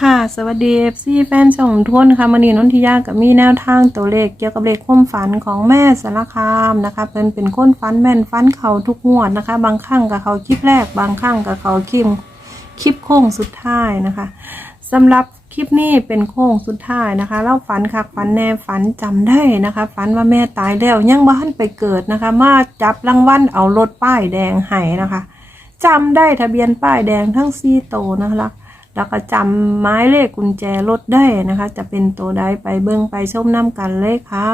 ค่ะสวัสดีเอฟซีแฟนช่องทวนค่ะมันนี้นนทิยากับมีแนวทางตัวเลขเกี่ยวกับเลขความฝันของแม่สารคามนะคะเพิ่นเป็นคนฝันแม่นฝันเขาทุกงวดนะคะ บางครั้งกับเขาคลิปแรก บางครั้งกับเขาคลิปคลิปโค้งสุดท้ายนะคะสำหรับคลิปนี้เป็นโค้งสุดท้ายนะคะเล่าฝันคักฝันแน่ฝันจำได้นะคะ ฝันว่าแม่ตายแล้วยังบ้านไปเกิดนะคะ มาจับรางวัลเอารถป้ายแดงให้นะคะจำได้ทะเบียนป้ายแดงทั้งสี่โตนะคะ แล้วก็จำไม้เลขกุญแจรถได้นะคะ จะเป็นตัวใดไปเบิ้งไปชมน้ำกันเลยค่ะ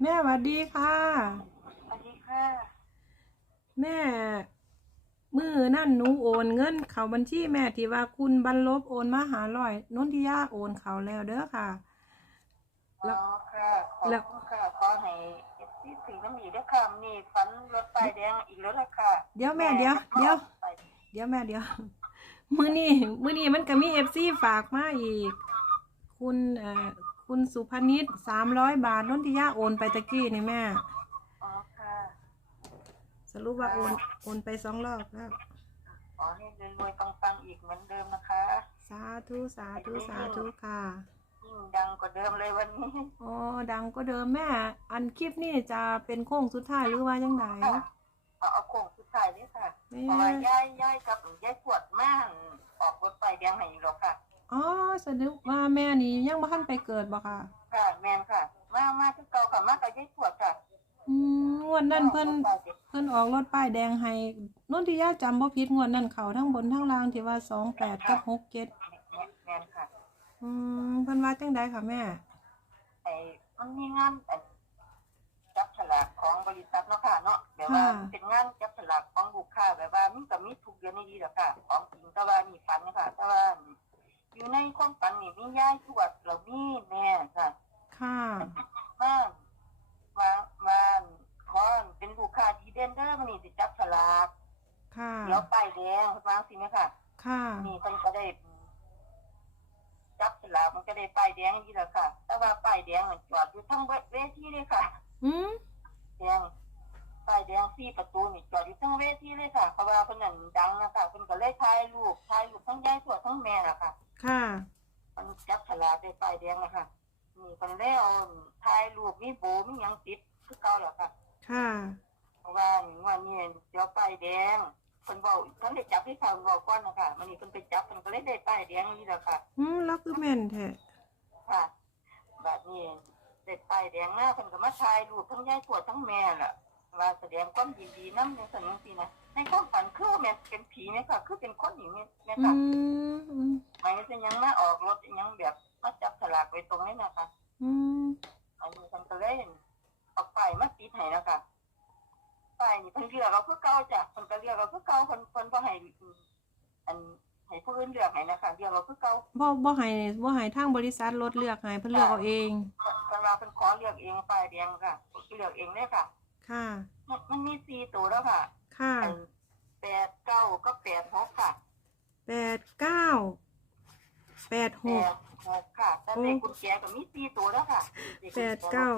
แม่หวัดดีค่ะ สวัสดีค่ะ แม่ มือนั่นหนูโอนเงิน เขาบัญชีแม่ที่ว่าคุณบรรลบโอนมาหาลอยนนทิยาโอนเขาแล้วเด้อค่ะ อ๋แล้วอค่ะขอบแล้วคุณค่ะขอให้เอฟซีถึงน้ำหนีด้วยค่ะนี่ฟันรถไฟแดงอีกแล้วละค่ะเดี๋ยวแม่เดี๋ยวเดี๋ยว ไปเดี๋ยวแม่เดี๋ยว มือนี่มือนี่มันก็มีเอฟซีฝากมาอีก คุณเอ่อคุณสุพนิษสามร้อยบาทนนทิยาโอนไปตะกี้นี่แม่อ๋อค่ะ สรุปว่าโอนโอนไปสองรอบแล้วขอให้รวยๆปังๆอีกเหมือนเดิมนะคะสาธุสาธุสาธุค่ะยิ่งดังกว่าเดิมเลยวันนี้อ๋อดังก็เดิมแม่ อันคลิปนี่จะเป็นโค้งสุดท้ายหรือว่ายังไงค่ะเอาเอาโค้งสุดท้ายเลยค่ะแม่เพราะว่าย่ายย่ายกับย่ายปวดมากออกรถไฟแดงให้อีกแล้วค่ะอ๋อแสดงว่าแม่นี่ยังบ่ทันไปเกิดบ่ค่ะ ค่ะแมนค่ะมามาที่เก่าค่ะมากับย่ายปวดค่ะ อืมงวดนั้นเพิ่นเพิ่นออกรถป้ายแดงให้นนทิยาจำบ่ผิดงวดนั้นเขาทั้งบนทั้งล่างที่ว่า28กับ67แมนค่ะอืมเพิ่นว่าจังไดค่ะแม่ ไอ้มันมีงานไอ้จับฉลากของบริษัทเนาะค่ะเนาะแบบว่าค่ะ เป็นงานจับฉลากของลูกค้าแบบว่ามันก็มีทุกเดือนนี่ดีแหละค่ะ ของจริงแต่ว่านี่ฝันค่ะ แต่ว่าอยู่ในความฝันนี่มียายทวดเรามีแม่ค่ะ ค่ะ มาว่าว่าขอเป็นลูก ค้าดีเด่นเด้อมันนี่สิจับฉลากค่ะ เดี๋ยวป้ายแดงวางสิไหมค่ะ ค่ะ นี่เพิ่นก็ได้จับฉลากมันก็ได้ป้ายแดงนี่แหละค่ะ แต่ว่าป้ายแดงมันจอดอยู่ทั้งเวทีเลยค่ะอืมแดงป้ายแดงสี่ประตูนี่จอดอยู่ทั้งเวทีเลยค่ะ เพราะว่าเพิ่นนั่นดังนะคะเพิ่นก็เลยถ่ายรูปถ่ายรูปทั้งยายทวดทั้งแม่น่ะค่ะค่ะ มันจับฉลากได้ป้ายแดงนะคะนี่เพิ่นเลยเอาถ่ายรูปมีโบมีหยังติดคือเก่าแล้วค่ะ ค่ะ เพราะว่าวันนี้เดี๋ยวป้ายแดงเพิ่นบอกเพิ่นได้จับที่เขาบอกก่อนนะคะมันนี่เพิ่นไปจับเพิ่นก็เลยได้ป้ายแดงนี่แหละค่ะอืมแล้วคือแม่นแท้ค่ะแบบนี้เด็กป้ายแดงหน้าเพิ่นก็มาถ่ายรูปทั้งยายทวดทั้งแม่ล่ะ ว่าแสดงความยินดีนำในสันนิษฐานนะในความฝันคือว่าแม่นเป็นผีไหมค่ะ คือเป็นคนอย่างนี้ไหมอืค่ะมอืมหมายถึงยังมาออกรถยังแบบมาจับฉลากไว้ตรงนี้นะคะ อืมอันนี้ฉันก็เลยเอาป้ายมาติดให้นะคะ ป้ายนี่เพิ่นเลือกเราคือเก่าจ้ะเพิ่นก็เลือกเราคือเก่าเพิ่นเพิ่นบ่ให้อันให้ผู้อื่นเลือกให้นะคะเลือกเราคือเก่าบ่บ่ให้บ่ให้ทางบริษัทรถเลือกให้เพิ่นเลือกเอาเองเพิ่นว่าเพิ่นขอเลือกเองป้ายแดงค่ะเลือกเองเลยค่ะ ค่ะ มันมันมีสี่ตัวแล้วค่ะ ค่ะแปดเก้าก็แปดหกค่ะแปดเก้าแปดหแปกดหกค่ะแต่เลขกุญแจก็มีสี่ตัวแล้วค่ะแปดเก้า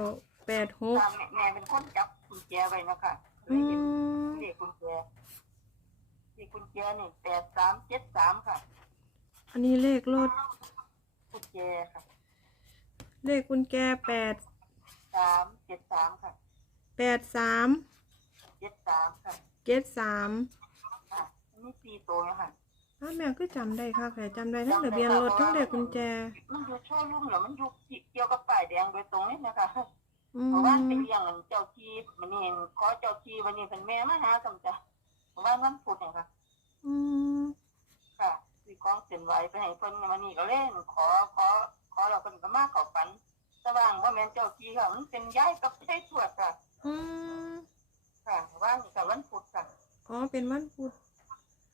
แปดหกตามแม่แม่เป็นคนจับกุญแจไว้นะคะ เลอืยเห็นมเลขกุญแจเลขกุญแจนี่แปดสามเจ็ดสามค่ะอันนี้เลขรถกุญแจค่ะเลขกุญแจแปดสามเจ็ดสามค่ะแปดสามเจ็ดสามค่ะเจ็ดสามค่ะมีสี่ตัวเนี่ยค่ะอ้าวแม่ก็จำได้ค่ะแผลจำได้ทั้งทะเบียนรถทั้งเลขกุญแจ มันอยู่โชว์รูมเหรอมันอยู่เกี่ยวกับป้ายแดงโดยตรงนี่นะคะอื เพราะว่าเป็นมเรื่องเจ้าที่มันนี่ขอเจ้าที่วันนี้เป็นแม่มาหาสมจ้ะเพราะว่าวันพุธเนี่ยค่ะอืมค่ะซื้อของเส้นไหวไปให้เพิ่นวันนี้ก็เล่น ขอขอ ขอเราเพิ่นก็มาเข้าฝันสว่างว่าแม่นเจ้าที่ค่ะมันเป็นย้ายกับใช้ตรวจค่ะ อืมค่ะว่านี่ก็วันพุธค่ะอ๋อเป็นวันพุธ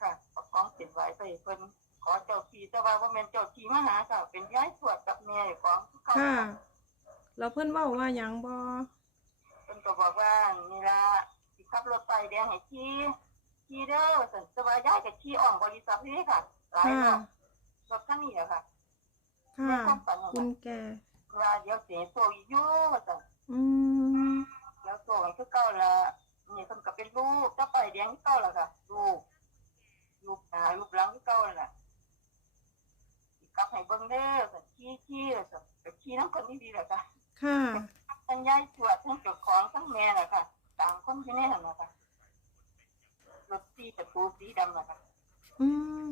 ค่ะเอาของเส้นไหวไปให้เพิ่นขอเจ้าที่แต่ว่าว่าแม่นเจ้าที่มาหาค่ะ เป็นย้ายตรวจกับแม่ของเขาค่ะ เราเพิ่นเว้าว่าหยังบ่เพิ่นก็บอกว่านี่ล่ะสิขับรถไปแดงให้ขี่ขี่เด้อสันสบายย้ายกับขี่อ้อมบริษัทนี่ค่ะหลายค่ะเนาะรถคันนี้อะค่ะค่ะ ในความฝันคุณแกว่าเดี๋ยวเสียโซอีโย่จ้ะอืมเดี๋ยวโซมันคือเก่าละนี่คนก็เป็นลูกเจ้าไปแดงที่เก่าละค่ะลูกลูกหนาลูกหลังที่เก่านั่นล่ะสิกลับให้เบิ่งเด้อสัขี้ขี้สัไปขี้น้ำคนนี้ดีแหละค่ะ ค่ะ ทั้งยายตรวจทั้งเจ้าของทั้งแม่น่ะค่ะต่างคนที่แน่นน่ะค่ะรถสีประตูสีดำน่ะค่ะอืม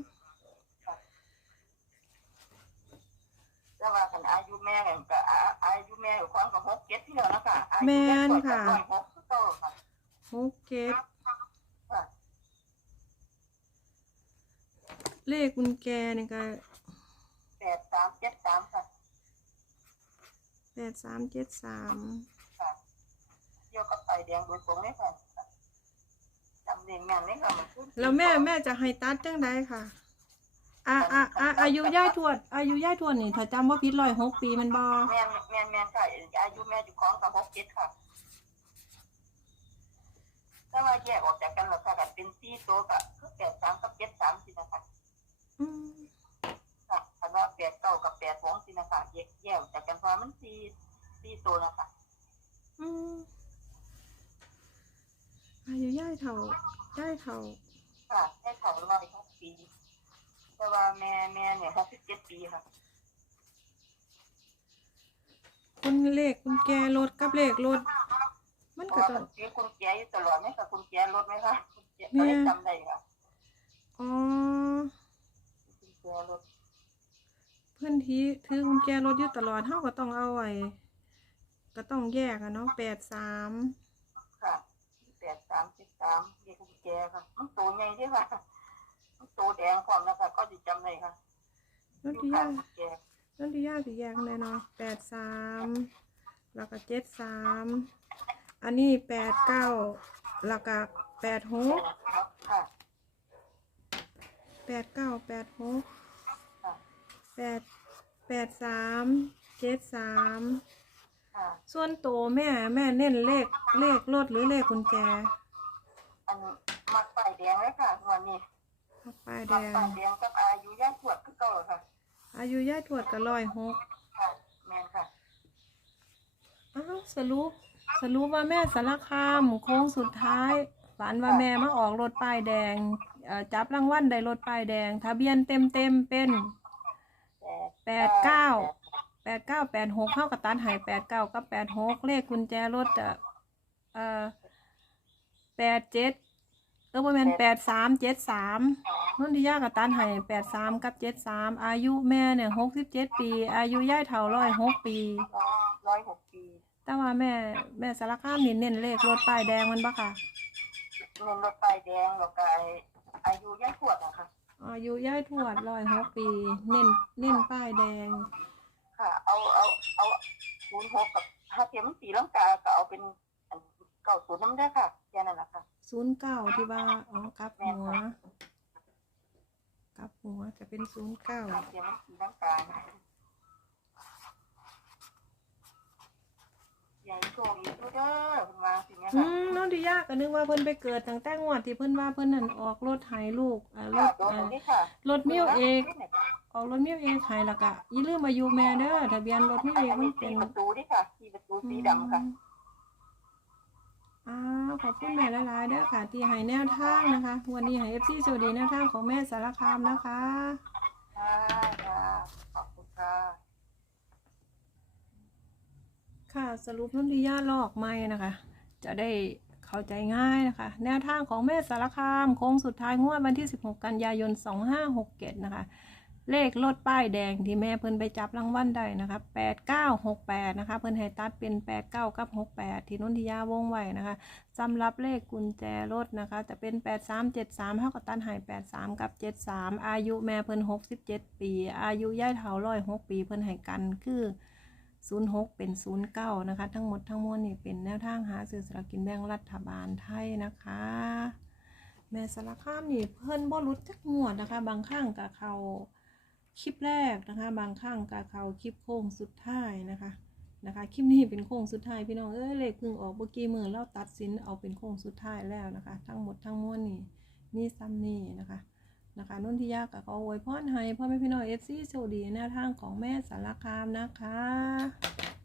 แต่ว่าคันอายุแม่เนี่ยก็อาอายุแม่ของกับหกเจ็ดที่แล้วนะคะอายุแม่แม่นตรวจค่ะร้อยหกคือเก่าค่ะหกเจ็ดค่ะเลขคุณแกนี่ก็แปดสามเจ็ดสามค่ะแป ดสามเจ็ดสามค่ะเกี่ยวกับไฟแดงโดยตรงเลยค่ะจำเรียนแม่นเลยค่ะมันคือแล้วแม่แม่จะให้ตัดจังไดค่ะอ่าอ่าอ่าอายุย่ายทวด อายุย่ายทวดนี่ถ้าจำว่าพิษร้อยหกปีมันบอแม่นแม่นแม่นค่ะอายุแม่อยู่ของกับหกเจ็ดค่ะถ้าว่าแยกออกจากกันแล้วค่ะกันเป็นสี่ตัวก็คือแปดสามกับเจ็ดสามสินะคะอืม ค่ะคำว่าแปดเก้ากับแปดสองสินะคะแยกแยกออกจากกันเพราะมันสี่สี่ตัวนะคะอืมอายุย่ายเท่าย่ายเท่าค่ะได้เขาร้อยหกปีแต่ว่าแม่แม่เนี่ยหกสิบเจ็ดปีค่ะคนเลขคุณแกรถกับเลขรถ มันเพก็ราะว่าต้อมังนซื้อกุญแจอยู่ตลอดไหมคะกุญแจรถไหมคะกุญแจก็ได้จำได้ค่ะ อ๋อ กุญแจรถ เพื่อนที่ถือกุญแจรถอยู่ตลอดเท่าก็ต้องเอาไว้ก็ต้องแยกอะเนาะแปดสามค่ะแปดสามสิบสามเรียกกุญแจค่ะมันโตใหญ่ด้วยค่ะมันโตแดงความนะคะก็จะจำได้ค่ะนนอยู่ทิข้ายางกุญแจนนทิยาสีแยกเลยเนาะแปดสามแล้วก็เจ็ดสามอันนี้แปดเก้าแล้วก็แปดหกค่ะแปดเก้าแปดหกค่ะ แปดแปดสามเจ็ดสามค่ะส่วนโตวแม่แม่เน้นเลขเลขรถหรือเลขกุญแจอันมักป้ายแดงเลยค่ะวันนี้ป้ายแดมักงป้ายแดงกับอายุย่าขวดคือเก่าค่ะ อายุย่ายทวดก็ร้อยหกค่ะ แม่นค่ะ อ้าวสรุปสรุปว่าแม่สารคามโค้งสุดท้าย ฝันว่าแม่มาออกรถป้ายแดงเอ่อจับรางวัลได้รถป้ายแดง ทะเบียนเต็มเต็มๆเป็น แปดเก้าแปดเก้าแปดหกเข้ากับตันหายแปดเก้ากับแปดหกเลขกุญแจรถจะเอ่อแปดเจ็ดเออประมาณแปดสามเจ็ดสามนนทิยากับตันหายแปดสามกับเจ็ดสามอายุแม่เนี่ยหกสิบเจ็ดปี อายุย่ายเท่าร้อยหกปีร้อยหกปี แต่ว่าแม่ แม่สารคามนี่เน้นเลขรถป้ายแดงมันปะค่ะเน้นรถป้ายแดงแล้วก็อายุย่าขวดอะค่ะ อายุย่ายทวดร้อยหกปี เน้นเน้นป้ายแดง ค่ะ เอาเอาเอาศูนย์หกกับห้าเทียมสีลังกาก็เอาเป็นอันเก่าศูนย์น้ำได้ค่ะแค่นั้นแหละค่ะ ศูนย์เก้าที่ว่าอ๋อกลับหัวกลับหัวจะเป็นศูนย์เก้าห้าเทียมสีลังกาใหญ่โชคอีกเด้อคุณวางสิเนี่ยอืค่ะ ม น้องดิยาก็นึกว่าเพิ่นไปเกิดตั้งแต่งวดที่เพิ่นว่าเพิ่นนั่นออกรถไถลูกอ่ารค่ะถตัวเอ่อนี้ค่ะรถมิวเอกออกรถมิวเอกไถแล้วก็อย่าลืมอายุแม่เด้อทะเบียนรถมิวเอกอันมันี้นเป็สีนประตูนี่ค่ะสีประตูสีดำค่ะอ้าวขอบคุณแม่หลายๆเด้อค่ะที่ให้แนวทางนะคะ วันนี้ให้ FC สวัสดีแนวทางของแม่สารคามนะคะ ค่ะค่ะขอบคุณค่ะ ค่ะสรุปนุ่นทิยาลอกไม่นะคะ จะได้ เข้าใจง่ายนะคะ แนวทางของแม่สารคามโค้งสุดท้ายงวดวันที่ 16 กันยายน 2567 นะคะ เลขรถป้ายแดงที่แม่เพิ่นไปจับรางวัลได้นะคะ 8968 นะคะ เพิ่นให้ตัดเป็น 89 กับ 68 ที่นุ่นทิยาวงไว้นะคะสำหรับเลขกุญแจรถนะคะ จะเป็น 8373เท่ากับตันหาย83 กับ 73 อายุแม่เพิ่น 67 ปี อายุย่ายเฒ่าร้อย6ปี เพิ่นให้กันคือ 06 เป็น 09 นะคะ ทั้งหมดทั้งมวลนี่เป็นแนวทางหาซื้อสลากกินแบ่งรัฐบาลไทยนะคะ แม่สารคามนี่เพิ่นบ่รุดจักงวดนะคะ บางครั้งกับเขาคลิปแรกนะคะ บางครั้งกับเขาคลิปโค้งสุดท้ายนะคะนะคะคลิปนี้เป็นโค้งสุดท้ายพี่น้องเอ้ยเลขพิ่งออกเมื่อกี้มือเราตัดสินเอาเป็นโค้งสุดท้ายแล้วนะคะ ทั้งหมดทั้งมวลนี่มีซ้ำนี่นะคะ นะคะนุ่นทิยากับขออวยพรให้พ่อแม่พี่น้องเอฟซีโชคดีแนวทางของแม่สารคามนะคะ